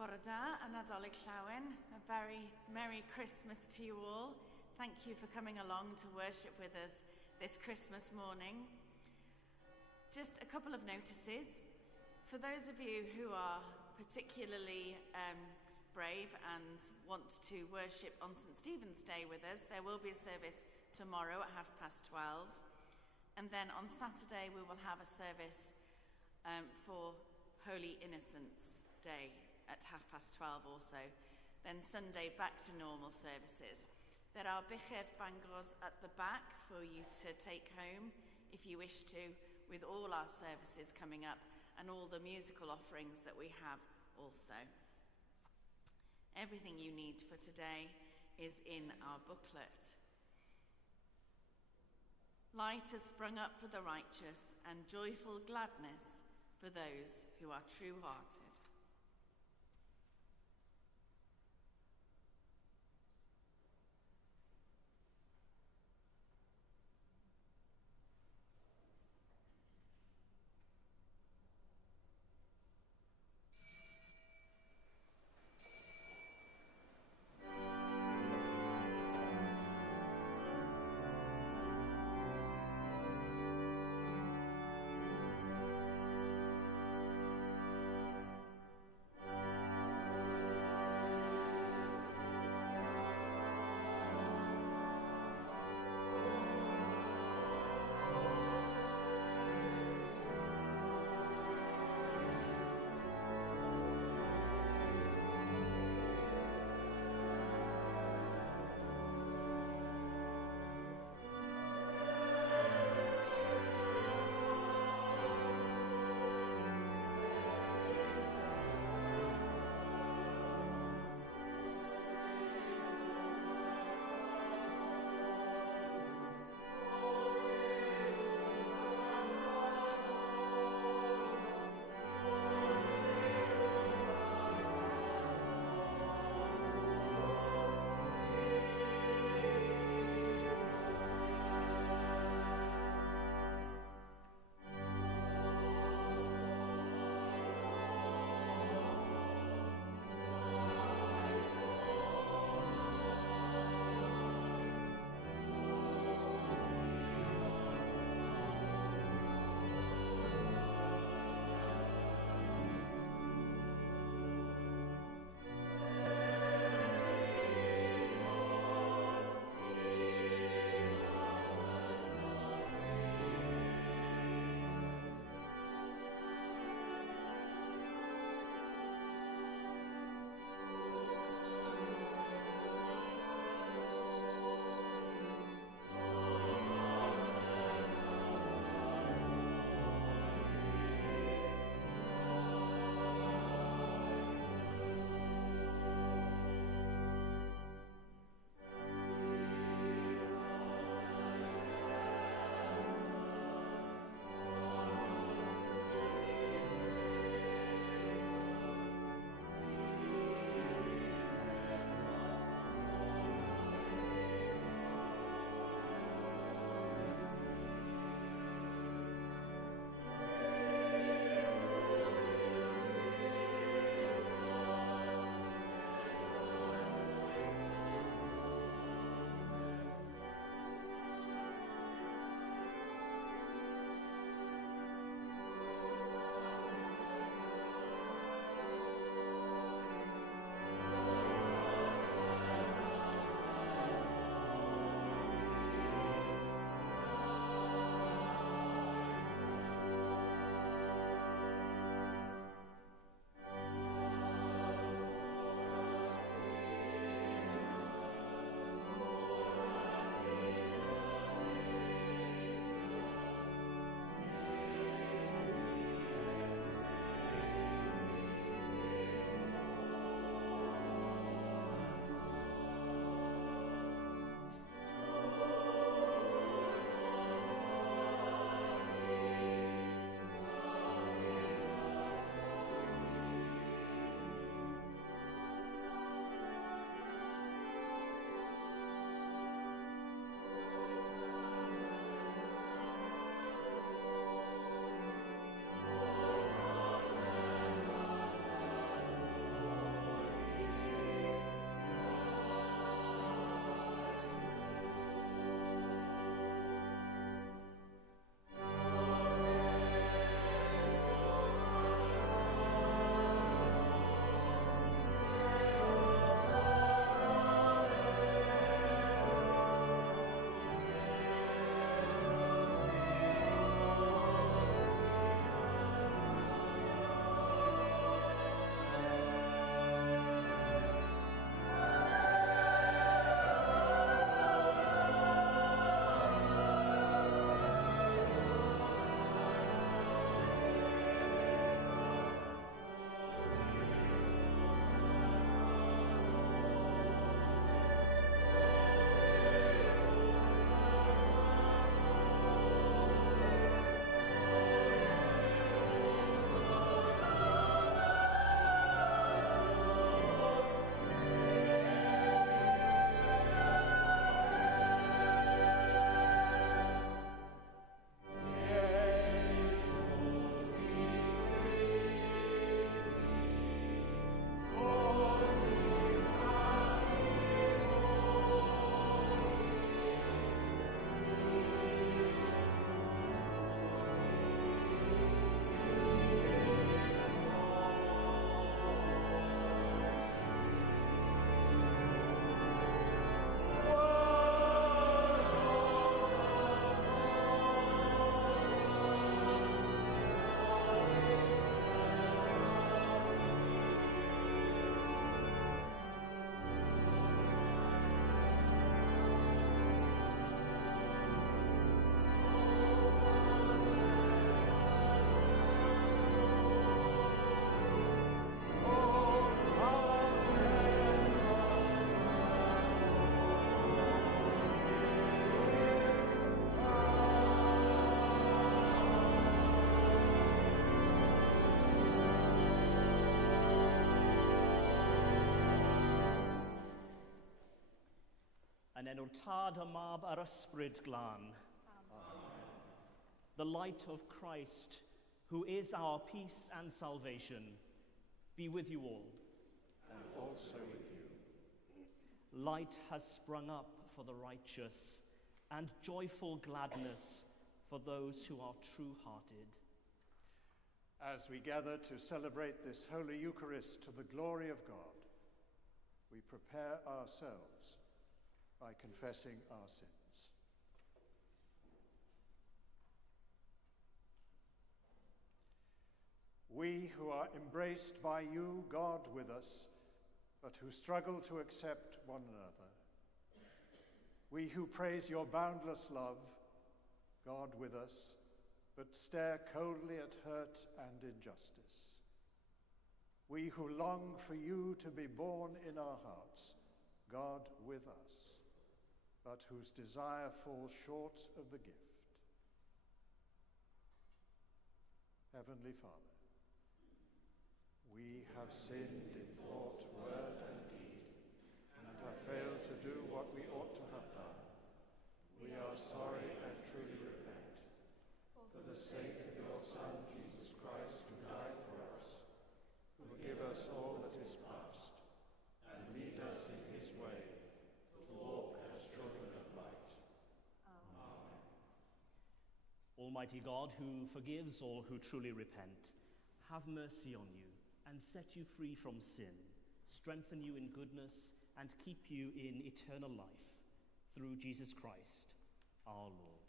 Bore da a Nadolig llawen. A very Merry Christmas to you all. Thank you for coming along to worship with us this Christmas morning. Just a couple of notices. For those of you who are particularly brave and want to worship on St. Stephen's Day with us, there will be a service tomorrow at 12:30. And then on Saturday we will have a service for Holy Innocents' Day at 12:30 also. Then Sunday back to normal services. There are biched bangos at the back for you to take home if you wish to, with all our services coming up and all the musical offerings that we have also. Everything you need for today is in our booklet. Light has sprung up for the righteous and joyful gladness for those who are true-hearted. yn enw Tad a Mab ar ysbryd glân. Amen. The light of Christ, who is our peace and salvation, be with you all. And also with you. Light has sprung up for the righteous, and joyful gladness for those who are true-hearted. As we gather to celebrate this Holy Eucharist to the glory of God, we prepare ourselves by confessing our sins. We who are embraced by you, God, with us, but who struggle to accept one another. We who praise your boundless love, God, with us, but stare coldly at hurt and injustice. We who long for you to be born in our hearts, God, with us, but whose desire falls short of the gift. Heavenly Father, we have sinned in thought, word, and deed, and have failed to do what we ought to have done. We are sorry and truly repent. For the sake of your Son, Jesus Christ, who died for us, forgive us all that is past, and lead us in his way, to walk as children of light. Amen. Almighty God, who forgives all who truly repent, have mercy on you and set you free from sin, strengthen you in goodness, and keep you in eternal life, through Jesus Christ, our Lord.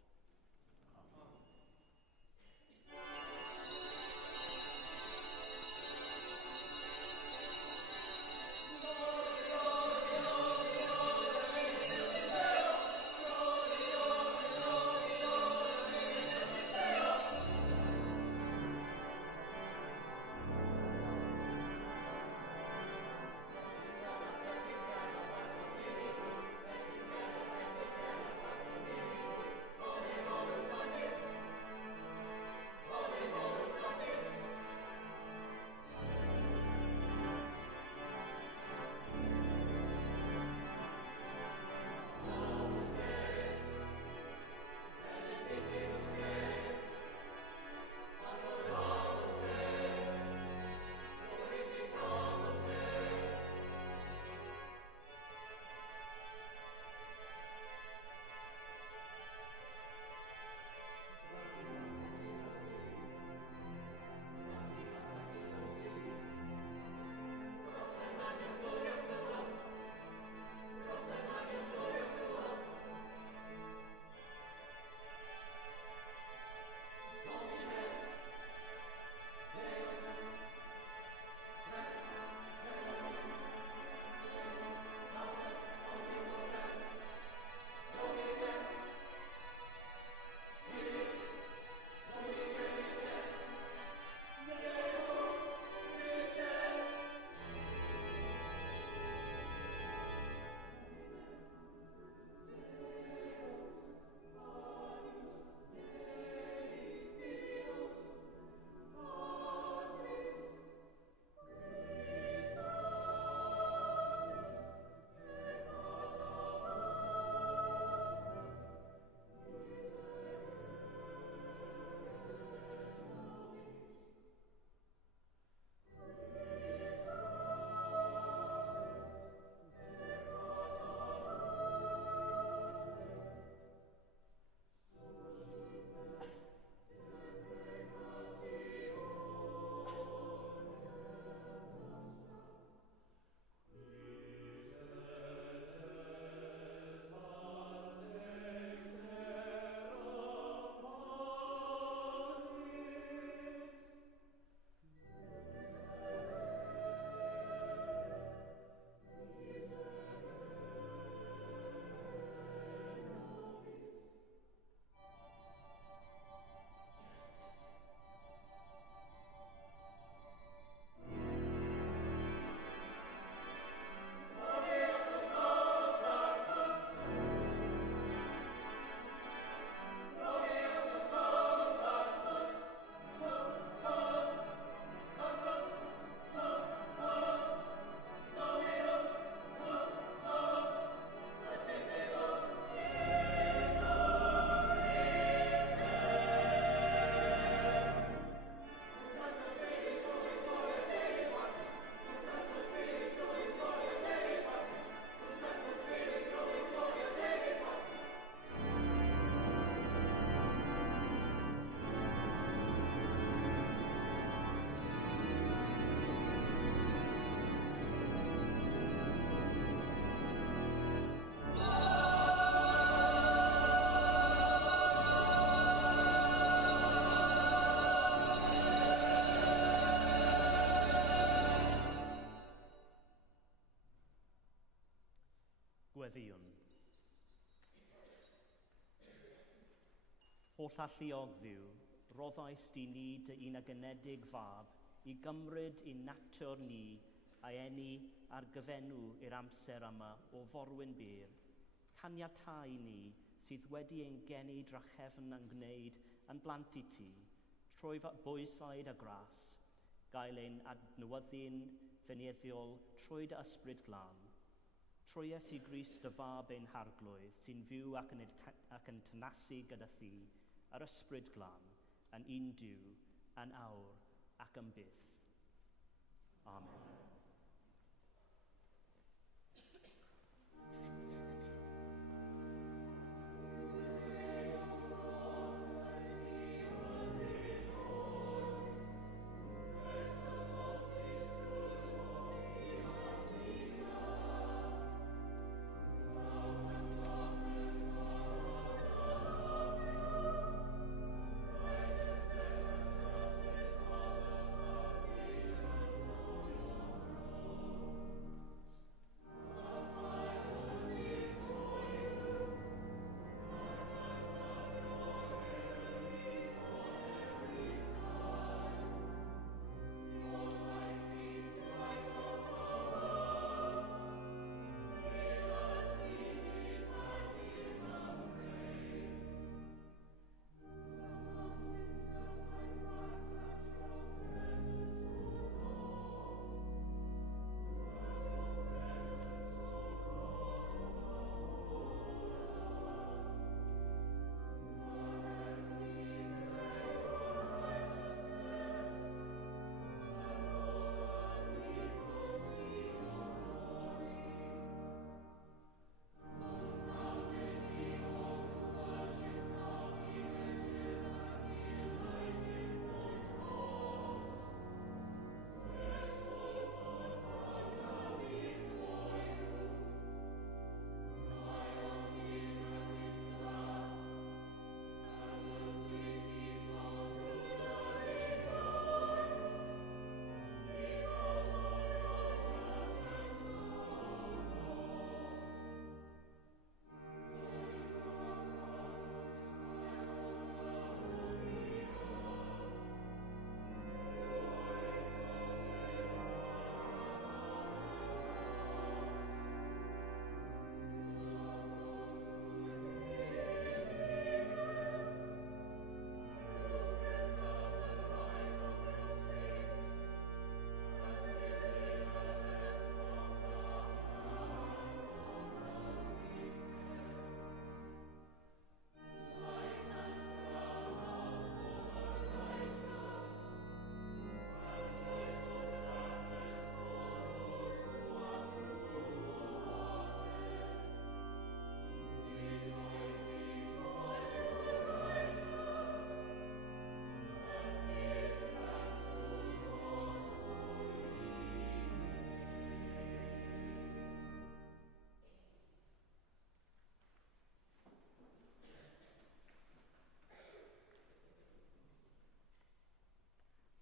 Gweddïwn. Holl alluog ddiw, roddais di ni dy un a gynedig fab i gymryd i'n natwr ni a eni ar gyfenw i'r amser yma o forwyn byr. Caniatáu ni sydd wedi ein geni drachefn yn gwneud yn blant i ti, trwy bwysaid a gras, gael ein adnewyddu'n feneddiol trwy dy ysbryd glân. Trwy Iesu Grist y fab ein harglwydd sy'n fyw ac yn tenasu gyda thi ar ysbryd glân, yn un diw, yn awr ac yn byth. Amen.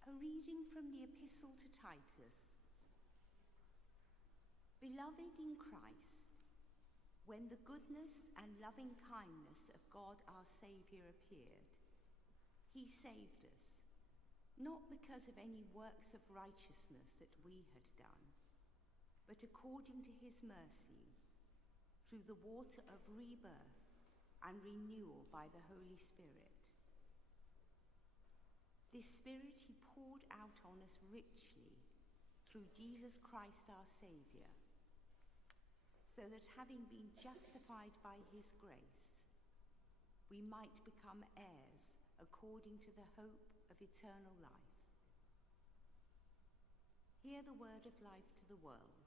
A reading from the Epistle to Titus. Beloved in Christ, when the goodness and loving kindness of God our Saviour appeared, he saved us, not because of any works of righteousness that we had done, but according to his mercy, through the water of rebirth and renewal by the Holy Spirit. This Spirit he poured out on us richly through Jesus Christ our Saviour, so that having been justified by his grace, we might become heirs according to the hope of eternal life. Hear the word of life to the world.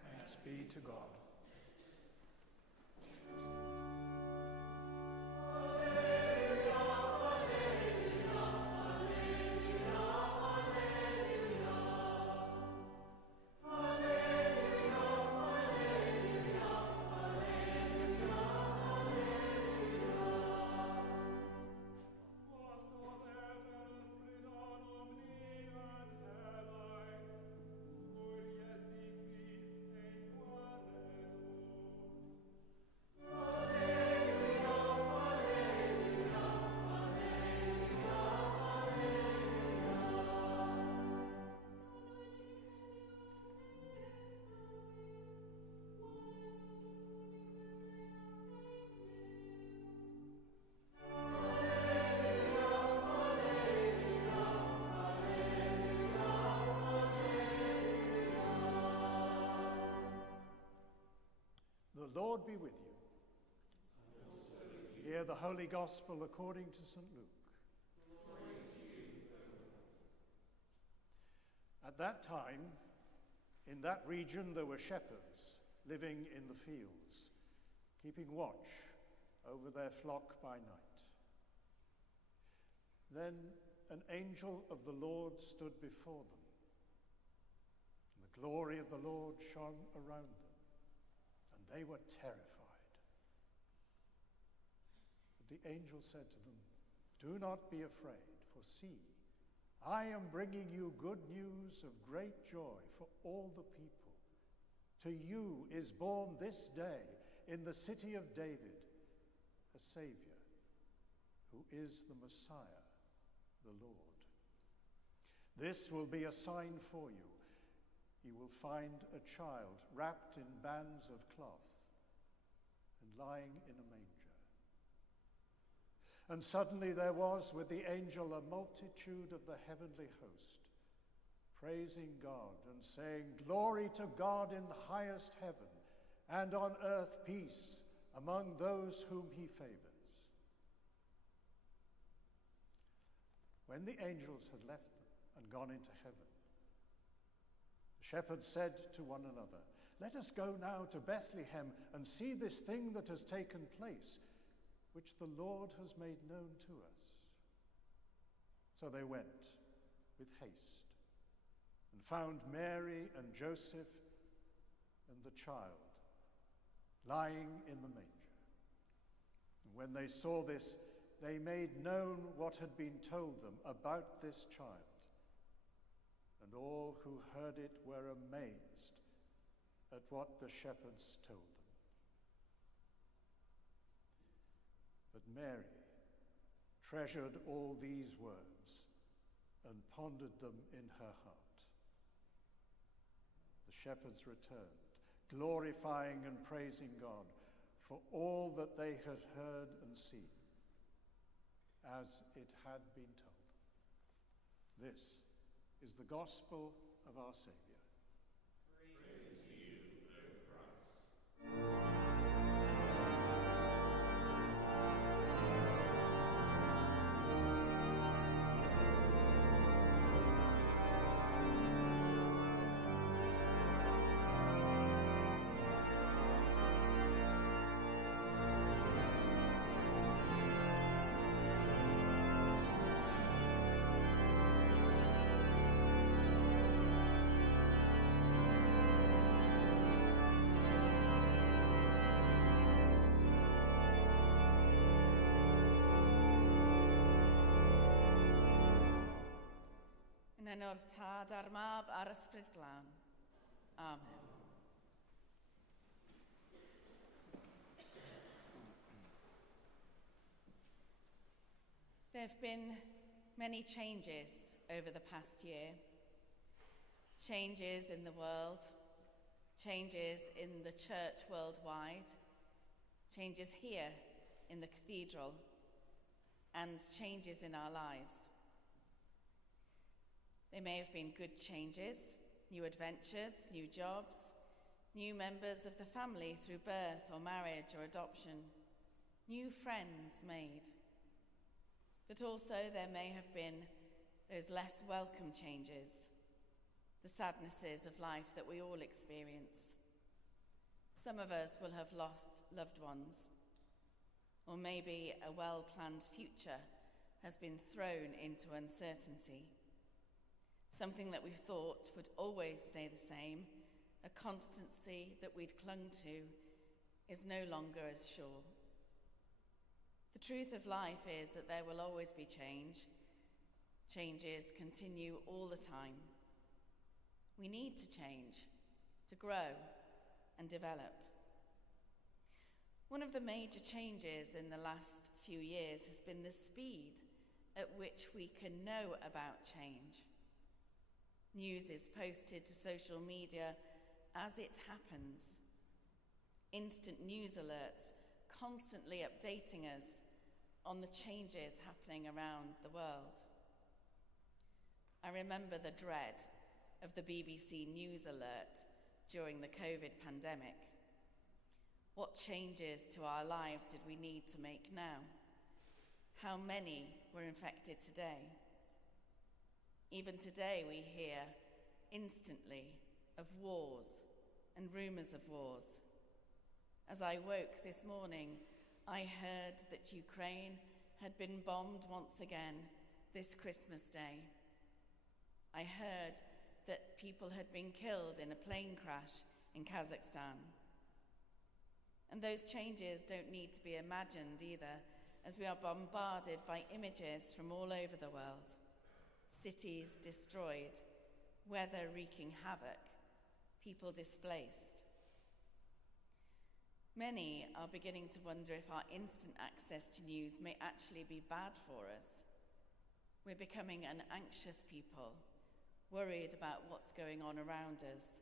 Thanks be to God. The Lord be with you. Hear the Holy Gospel according to St. Luke. At that time, in that region there were shepherds living in the fields, keeping watch over their flock by night. Then an angel of the Lord stood before them, and the glory of the Lord shone around them, and they were terrified. But the angel said to them, "Do not be afraid, for see, I am bringing you good news of great joy for all the people. To you is born this day in the city of David a Savior, who is the Messiah, the Lord. This will be a sign for you. You will find a child wrapped in bands of cloth and lying in a manger." And suddenly there was with the angel a multitude of the heavenly host, praising God and saying, "Glory to God in the highest heaven, and on earth peace among those whom he favors." When the angels had left them and gone into heaven, the shepherds said to one another, "Let us go now to Bethlehem and see this thing that has taken place, which the Lord has made known to us." So they went with haste and found Mary and Joseph and the child lying in the manger. And when they saw this, they made known what had been told them about this child. And all who heard it were amazed at what the shepherds told them. But Mary treasured all these words and pondered them in her heart. The shepherds returned, glorifying and praising God for all that they had heard and seen, as it had been told them. This is the gospel of our Saviour. Praise to you, O Christ. Yn enw'r Tad a'r Mab a'r Ysbryd Glân. Amen. There have been many changes over the past year. Changes in the world, changes in the church worldwide, changes here in the cathedral, and changes in our lives. They may have been good changes, new adventures, new jobs, new members of the family through birth or marriage or adoption, new friends made. But also there may have been those less welcome changes, the sadnesses of life that we all experience. Some of us will have lost loved ones, or maybe a well-planned future has been thrown into uncertainty. Something that we thought would always stay the same, a constancy that we'd clung to, is no longer as sure. The truth of life is that there will always be change. Changes continue all the time. We need to change, to grow and develop. One of the major changes in the last few years has been the speed at which we can know about change. News is posted to social media as it happens. Instant news alerts constantly updating us on the changes happening around the world. I remember the dread of the BBC News alert during the COVID pandemic. What changes to our lives did we need to make now? How many were infected today? Even today we hear instantly of wars and rumours of wars. As I woke this morning, I heard that Ukraine had been bombed once again this Christmas Day. I heard that people had been killed in a plane crash in Kazakhstan. And those changes don't need to be imagined either, as we are bombarded by images from all over the world. Cities destroyed, weather wreaking havoc, people displaced. Many are beginning to wonder if our instant access to news may actually be bad for us. We're becoming an anxious people, worried about what's going on around us,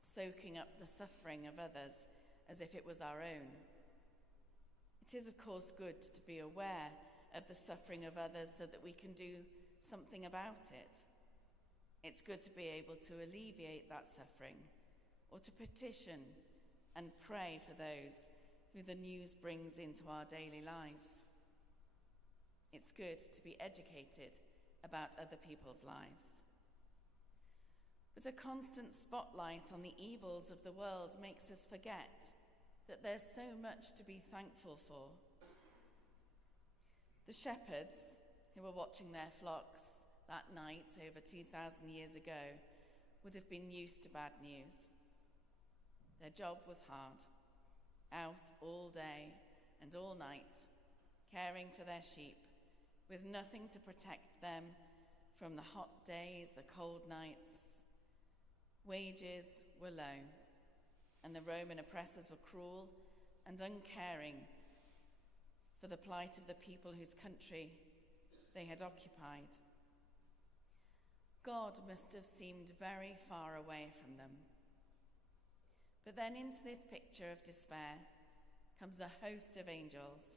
soaking up the suffering of others as if it was our own. It is, of course, good to be aware of the suffering of others so that we can do something about it. It's good to be able to alleviate that suffering, or to petition and pray for those who the news brings into our daily lives. It's good to be educated about other people's lives. But a constant spotlight on the evils of the world makes us forget that there's so much to be thankful for. The shepherds who were watching their flocks that night over 2,000 years ago would have been used to bad news. Their job was hard, out all day and all night, caring for their sheep, with nothing to protect them from the hot days, the cold nights. Wages were low, and the Roman oppressors were cruel and uncaring for the plight of the people whose country they had occupied. God must have seemed very far away from them. But then into this picture of despair comes a host of angels,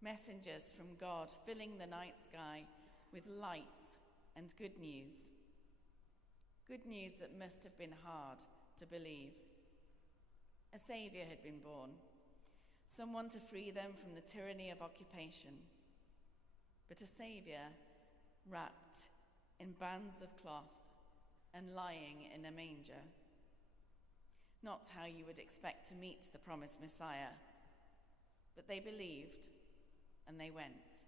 messengers from God, filling the night sky with light and good news. Good news that must have been hard to believe. A saviour had been born, someone to free them from the tyranny of occupation, but a saviour wrapped in bands of cloth and lying in a manger. Not how you would expect to meet the promised Messiah, but they believed and they went.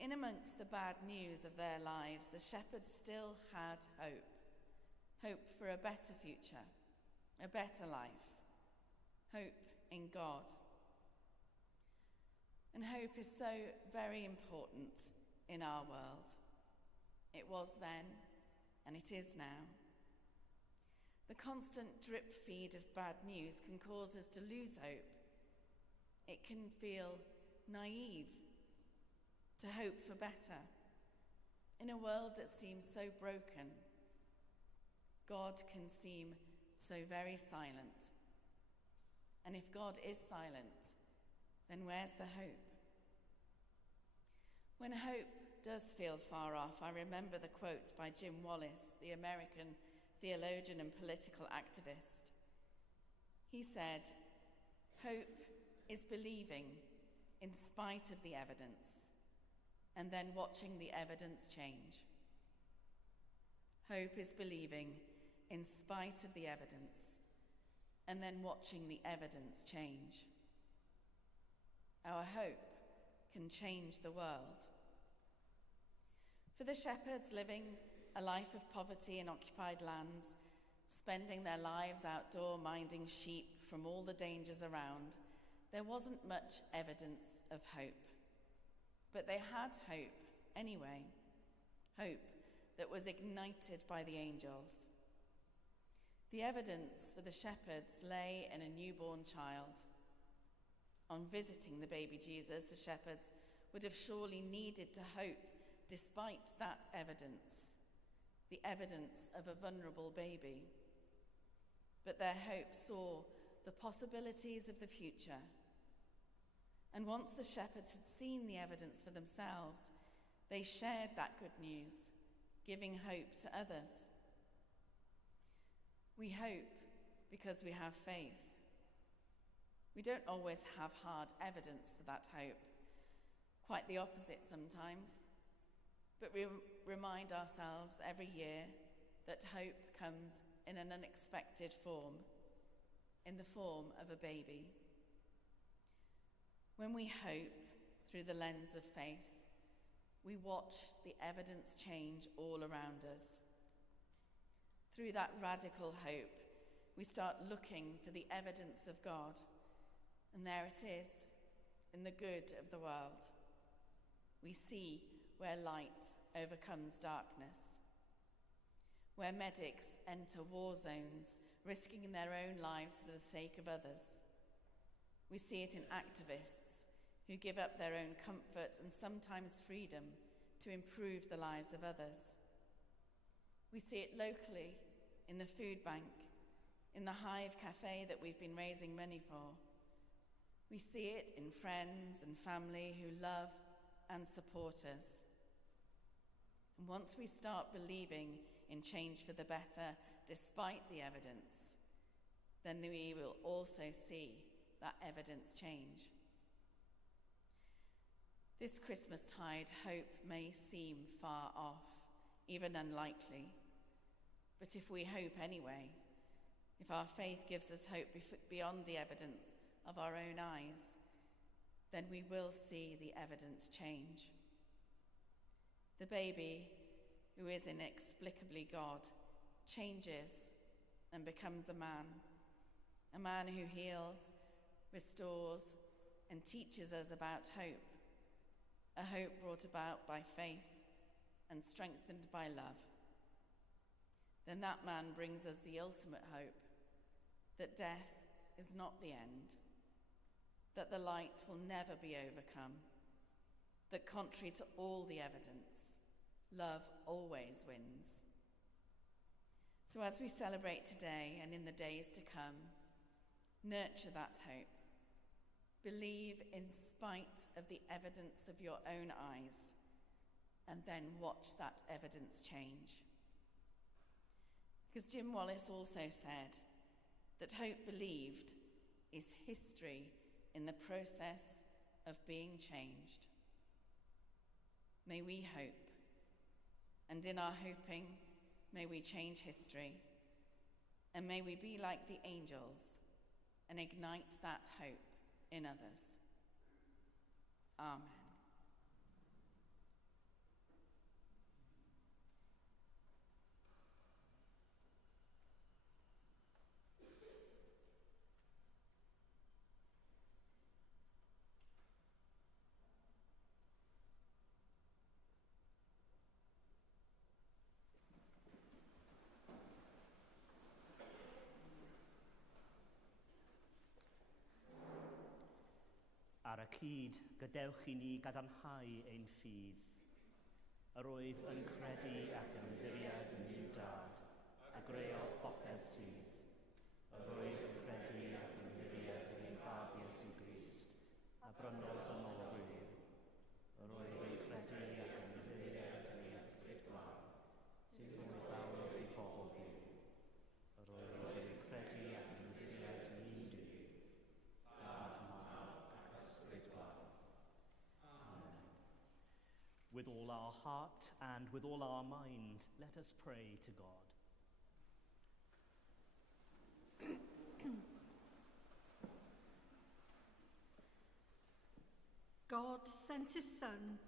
In amongst the bad news of their lives, the shepherds still had hope. Hope for a better future, a better life. Hope in God. And hope is so very important in our world. It was then, and it is now. The constant drip feed of bad news can cause us to lose hope. It can feel naive to hope for better in a world that seems so broken. God can seem so very silent. And if God is silent, then where's the hope? When hope does feel far off, I remember the quote by Jim Wallis, the American theologian and political activist. He said, "Hope is believing in spite of the evidence, and then watching the evidence change." Hope is believing in spite of the evidence, and then watching the evidence change. Our hope can change the world. For the shepherds living a life of poverty in occupied lands, spending their lives outdoor minding sheep from all the dangers around, there wasn't much evidence of hope. But they had hope anyway, hope that was ignited by the angels. The evidence for the shepherds lay in a newborn child. On visiting the baby Jesus, the shepherds would have surely needed to hope despite that evidence, the evidence of a vulnerable baby. But their hope saw the possibilities of the future. And once the shepherds had seen the evidence for themselves, they shared that good news, giving hope to others. We hope because we have faith. We don't always have hard evidence for that hope. Quite the opposite sometimes. But we remind ourselves every year that hope comes in an unexpected form, in the form of a baby. When we hope through the lens of faith, we watch the evidence change all around us. Through that radical hope, we start looking for the evidence of God, and there it is, in the good of the world. We see where light overcomes darkness, where medics enter war zones, risking their own lives for the sake of others. We see it in activists who give up their own comfort and sometimes freedom to improve the lives of others. We see it locally in the food bank, in the Hive Cafe that we've been raising money for. We see it in friends and family who love and support us. And once we start believing in change for the better, despite the evidence, then we will also see that evidence change. This Christmastide, hope may seem far off, even unlikely. But if we hope anyway, if our faith gives us hope beyond the evidence of our own eyes, then we will see the evidence change. The baby, who is inexplicably God, changes and becomes a man who heals, restores, and teaches us about hope, a hope brought about by faith and strengthened by love. Then that man brings us the ultimate hope, that death is not the end, that the light will never be overcome, that contrary to all the evidence, love always wins. So as we celebrate today and in the days to come, nurture that hope. Believe in spite of the evidence of your own eyes, and then watch that evidence change. Because Jim Wallace also said that hope believed is history in the process of being changed. May we hope, and in our hoping, may we change history, and may we be like the angels and ignite that hope in others. Amen. Ar y cyd, gadewch I ni gadarnhau ein ffydd. Yr wyf yn credu ac yn ymddiried yn i'w dad, a greodd bopeth sydd. Yr wyf yn credu ac yn ymddiried yn ei fab Iesu Grist, a brynodd yn ôl rhyw. Yr wyf yn credu ac yn ymddiried yn ei ysbryd glân, sydd yn wybawd I pobl ddiw. Yr wyf yn credu ac yn ymddiried yn un Duw, Dad, Mab ac Ysbryd Glân. Amen. With all our heart and with all our mind, let us pray to God. God sent his Son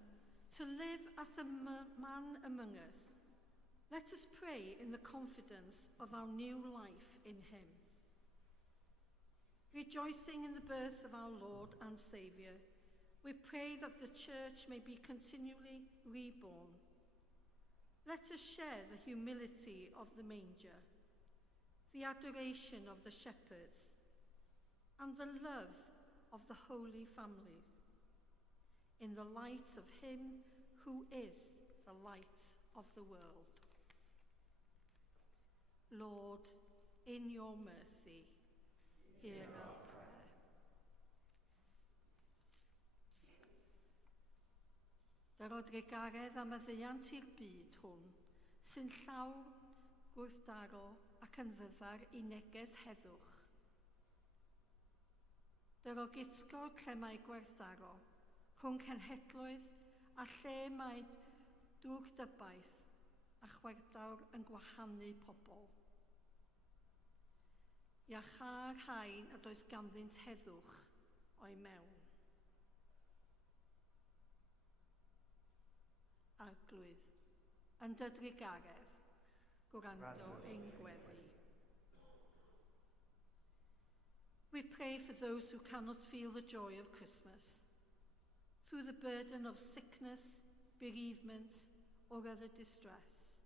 to live as a man among us. Let us pray in the confidence of our new life in him. Rejoicing in the birth of our Lord and Saviour, we pray that the Church may be continually reborn. Let us share the humility of the manger, the adoration of the shepherds, and the love of the Holy Families, in the light of him who is the light of the world. Lord, in your mercy, hear our prayer. Darodrigaredd am y ddeiant i'r byd hwn, sy'n llawr, gwrthdaro ac yn fyddar I neges heddwch. Ger o gitgor lle mae gwerthdaro, rhwng cenhedloedd a lle mae dwgdybaeth a chwerdawr yn gwahanu pobl. Iachar hain a does ganddynt heddwch o'i mewn. Arglwydd, yn dydru garedd, gwrando ein gweddi. We pray for those who cannot feel the joy of Christmas, through the burden of sickness, bereavement, or other distress.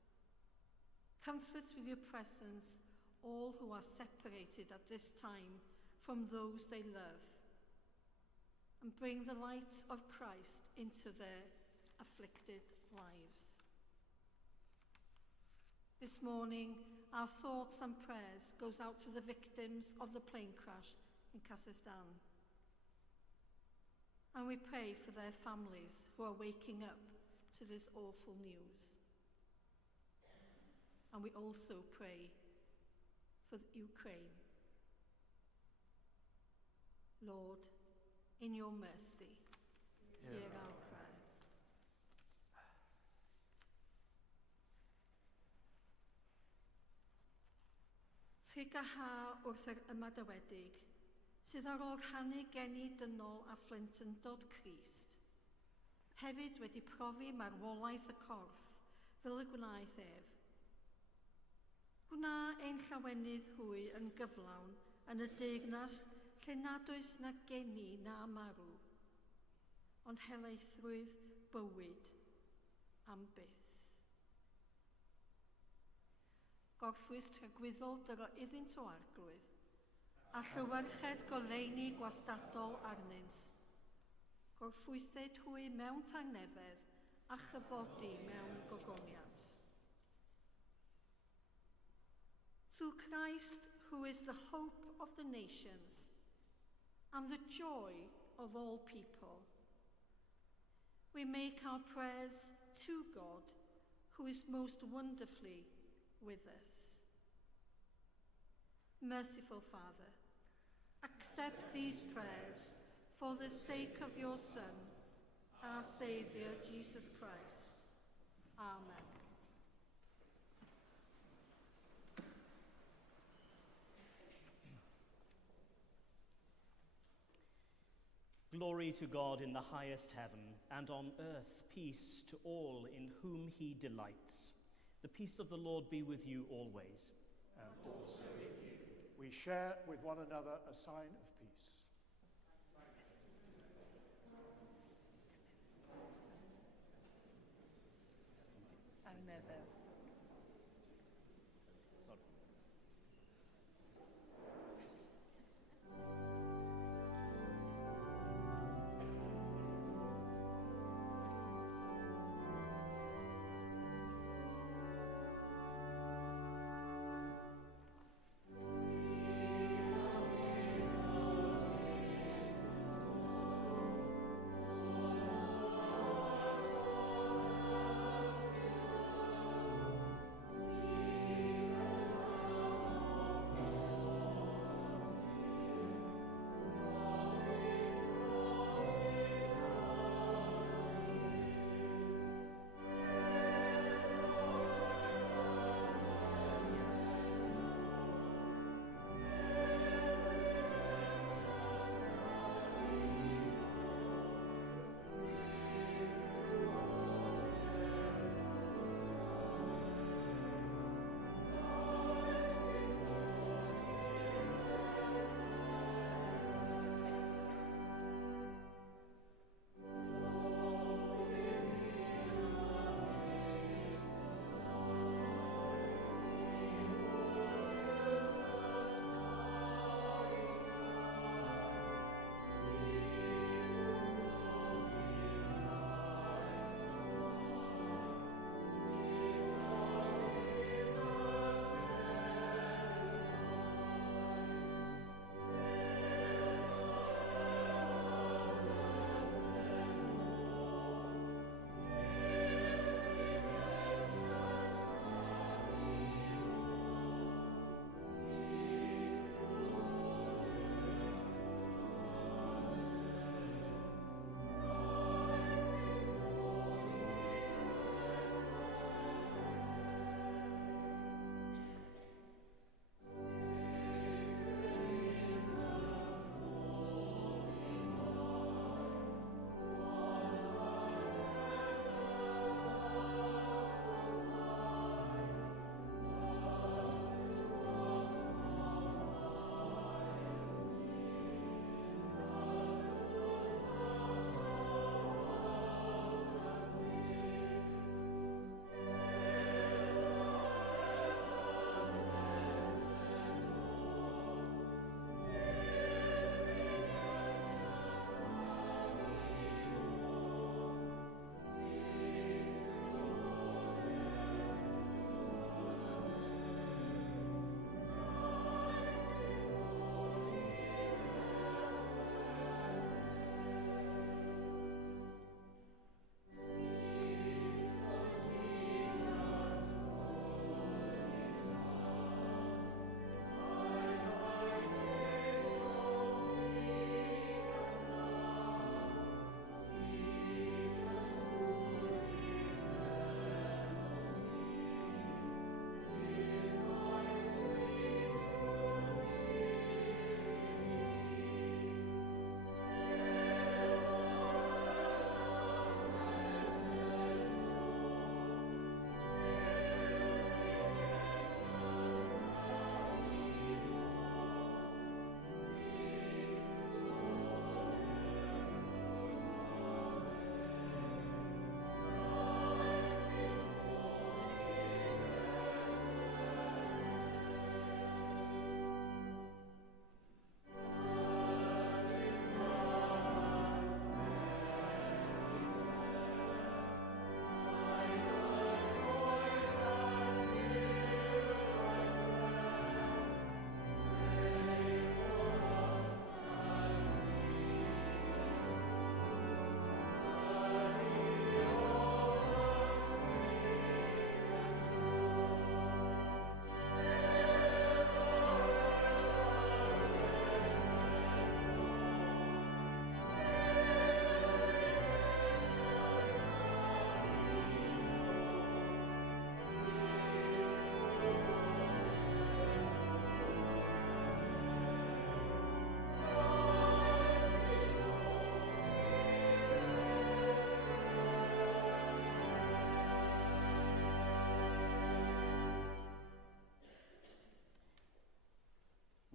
Comfort with your presence all who are separated at this time from those they love, and bring the light of Christ into their afflicted lives. This morning, our thoughts and prayers goes out to the victims of the plane crash in Kazakhstan. And we pray for their families who are waking up to this awful news. And we also pray for Ukraine. Lord, in your mercy, hear our prayer. Trig a ha wrth yr ymadawedig, sydd ar ôl rhannu geni dynol a phlentyndod Crist, hefyd wedi profi marwolaeth y corff fel y gwnaeth ef. Gwna ein llawenydd hwy yn gyflawn yn y deyrnas lle nad oes na geni na marw, ond helaethrwydd bywyd am byth. Gorffwys tragwyddol dyro iddynt o arglwydd, a llywyrched goleuni gwastadol arnynt. Gorffwysed hwy mewn tangnefedd a chyfodi mewn gogoniant. Through Christ, who is the hope of the nations and the joy of all people, we make our prayers to God, who is most wonderfully with us. Merciful Father, accept these prayers for the sake of your Son, our Saviour, Jesus Christ. Amen. Glory to God in the highest heaven, and on earth peace to all in whom he delights. The peace of the Lord be with you always. And also with you. We share with one another a sign of peace.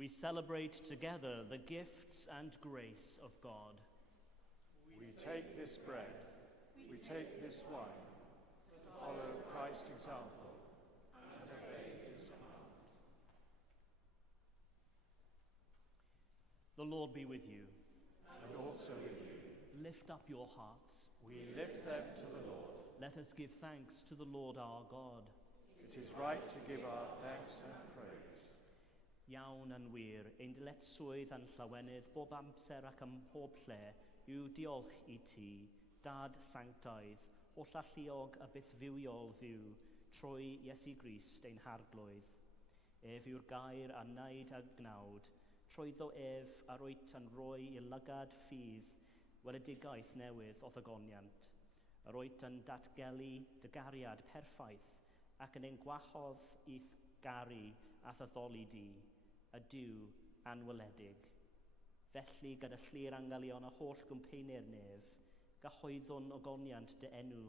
celebrate together the gifts and grace of God. We take this bread, we take this wine, to follow Christ's example and obey his command. The Lord be with you. And also with you. Lift up your hearts. We lift them to the Lord. Let us give thanks to the Lord our God. It is right to give our thanks and praise. Iawn yn wir, ein dyletswydd a'n llawenydd bob amser ac ym mhob lle yw diolch i ti, Dad sanctaidd, holl alluog a byth fywiol ddiw, trwy Iesu Grist ein harglwydd. Ef yw'r gair a wnaid a gnawd, troeddo ef a rwyt yn rhoi i lygad ffydd, weledigaeth newydd o ddogoniant. Yr oed yn datgelu dy gariad perffaith ac yn ein gwahodd i'th garu a thyddoli di, y diw anweledig. Felly gyda llir angelion a holl gwmpeinir nef, gyhoeddwn ogoniant dy enw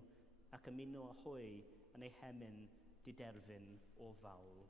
ac ymuno â hwy yn ei hemyn diderfyn o fawl.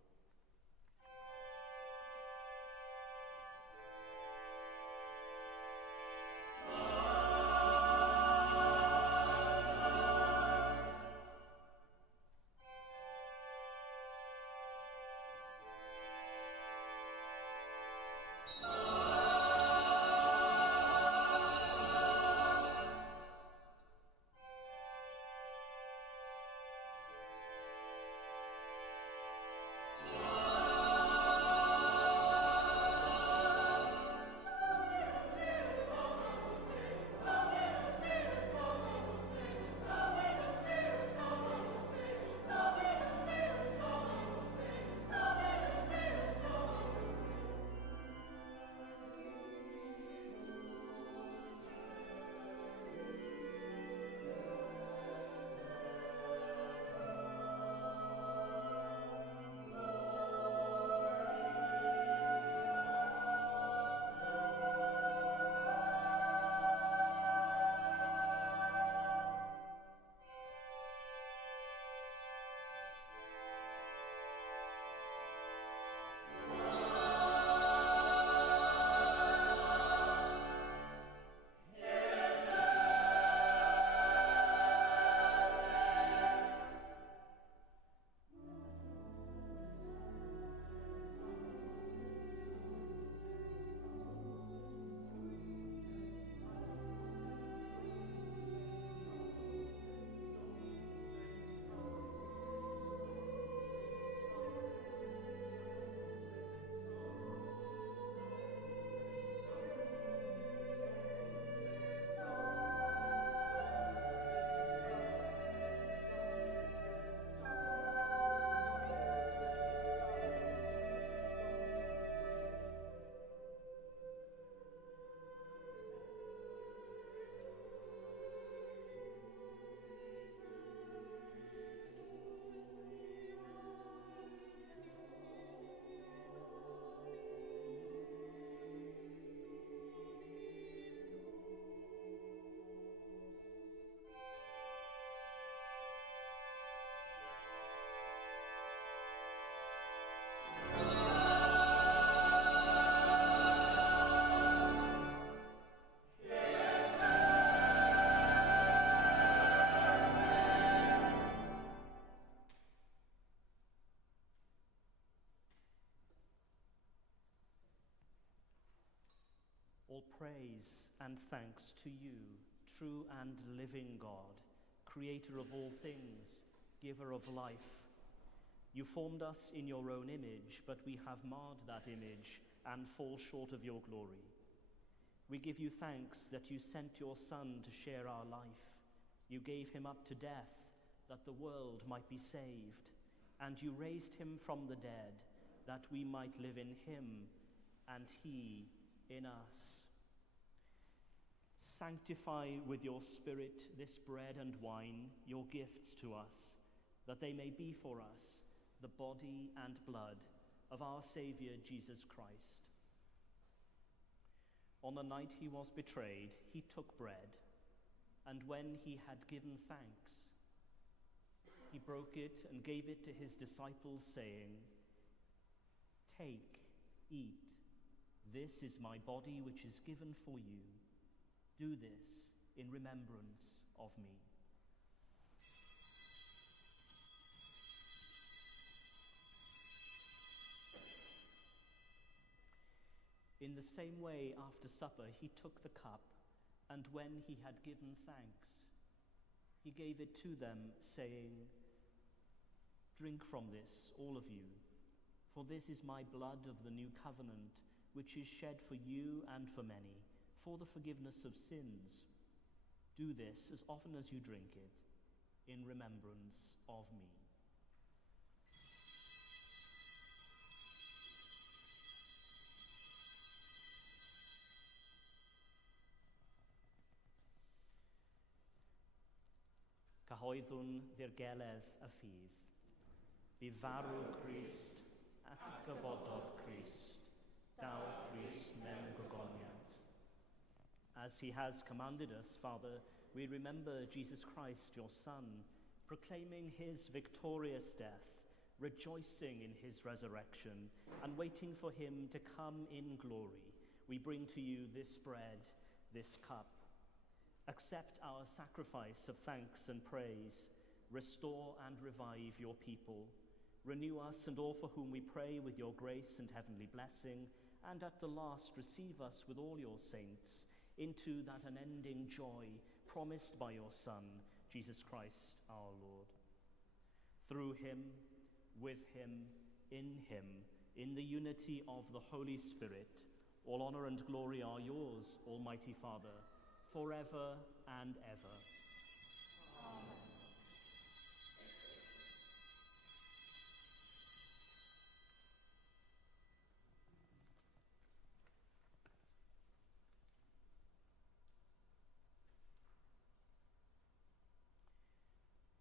All praise and thanks to you, true and living God, creator of all things, giver of life. You formed us in your own image, but we have marred that image and fall short of your glory. We give you thanks that you sent your Son to share our life. You gave him up to death that the world might be saved, and you raised him from the dead that we might live in him and he in us. Sanctify with your Spirit this bread and wine, your gifts to us, that they may be for us the body and blood of our Saviour Jesus Christ. On the night he was betrayed, he took bread, and when he had given thanks, he broke it and gave it to his disciples, saying, "Take, eat, This is my body which is given for you. Do this in remembrance of me. In the same way, after supper, he took the cup, and when he had given thanks, he gave it to them, saying, "Drink from this, all of you, for this is my blood of the new covenant, which is shed for you and for many, for the forgiveness of sins. Do this as often as you drink it, in remembrance of me." Cyhoeddwn ddirgeledd y ffydd. Bu farw Crist ac gyfododd Crist, daw Crist mewn gogoniant. As he has commanded us, Father, we remember Jesus Christ, your Son, proclaiming his victorious death, rejoicing in his resurrection, and waiting for him to come in glory. We bring to you this bread, this cup. Accept our sacrifice of thanks and praise. Restore and revive your people. Renew us and all for whom we pray with your grace and heavenly blessing, and at the last receive us with all your saints into that unending joy promised by your Son, Jesus Christ our Lord. Through him, with him, in the unity of the Holy Spirit, all honor and glory are yours, Almighty Father, forever and ever. Amen.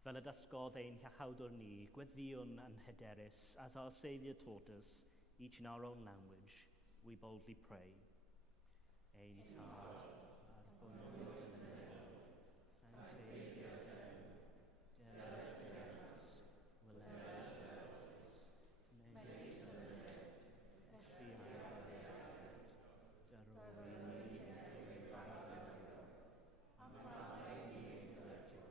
Fel y dysgodd ein hiachawdwr ni, gweddiwn yn hyderus, as our Saviour taught us, each in our own language, we boldly pray. Ein tad, ar hwnnw yn ymwneud, sancteidio Dew, deled Deus, weled Deus, neges yn ymwneud, fi a'r barriad, darwyn ni ein barriad, am rai ni ein dyledio,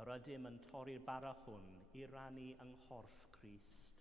Yr ydym yn torri'r bara hwn i rannu yng nghorff Crist.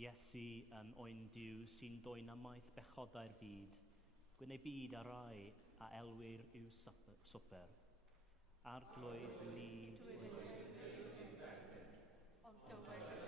Iesu yn oen diw sy'n dwynamaeth bechodau'r byd, gwneud byd a rai a elwyr yw swper. Arglwydd nid Ond dywed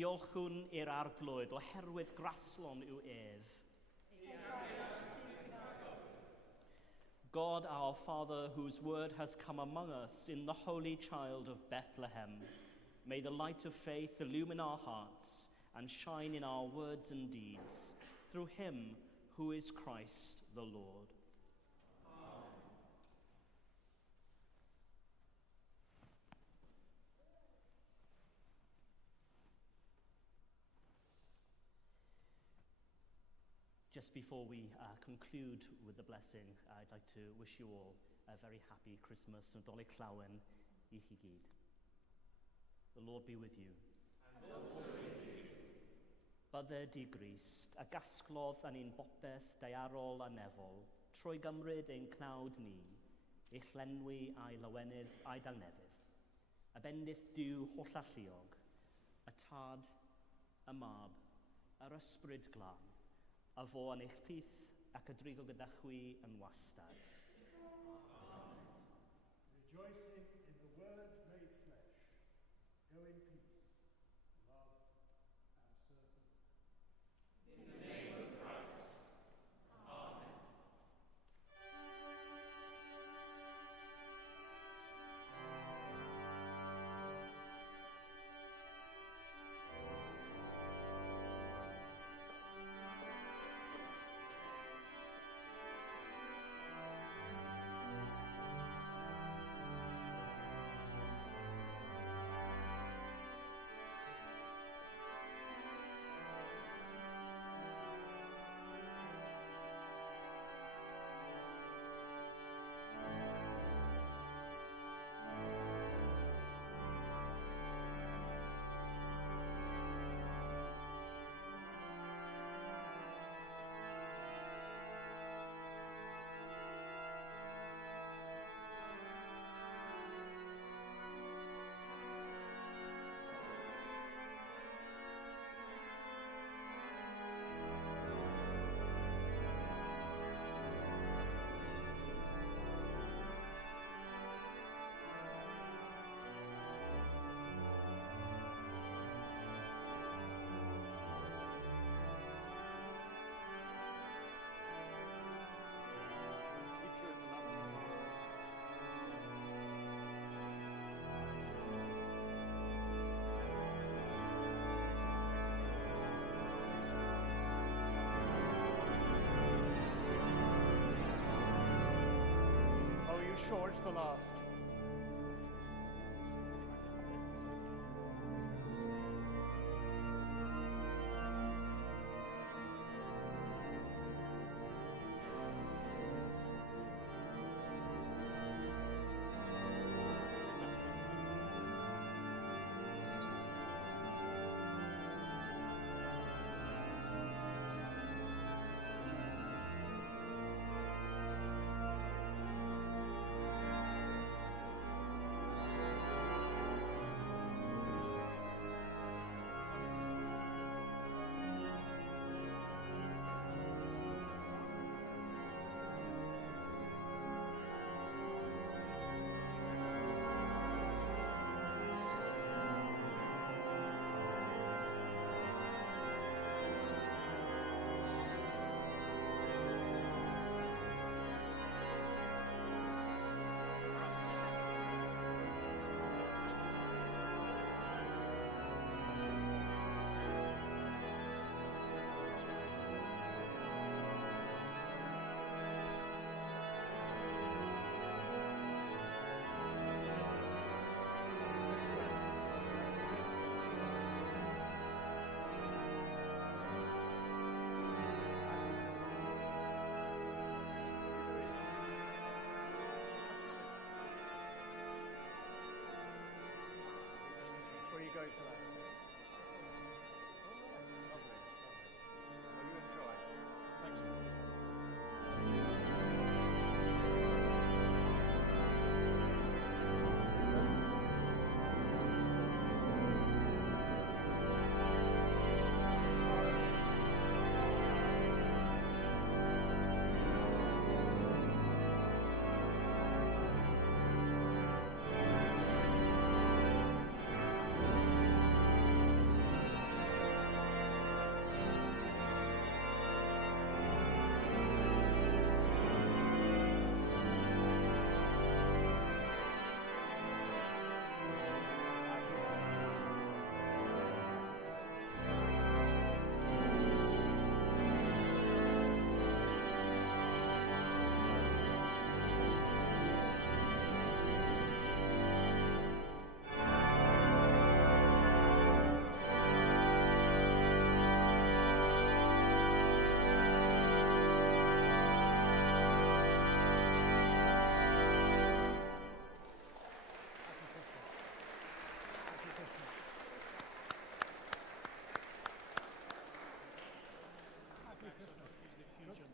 Diolchwn i'r arglwydd oherwydd graslon yw ef. God, our Father, whose word has come among us in the Holy Child of Bethlehem, may the light of faith illumine our hearts and shine in our words and deeds, through him who is Christ the Lord. Amen. Just before we conclude with the blessing, I'd like to wish you all a very happy Christmas. Nadolig llawen I chi gyd. The Lord be with you. And also with you. Bydde di Grist, a gasglodd yn ein bopeth daearol a nefol, trwy gymryd ein cnawd ni, eich lenwi a'i lawenydd a'i dalnefydd. A bendith diw holl alluog, y tad, y mab, yr ysbryd glân, a fo yn eich pith ac y drigo gyda chwi yn wastad. Amen. Rejoicing in the word made flesh, go in peace, love and servant. In the name of Christ. Amen. Sure it's the last. Go for that.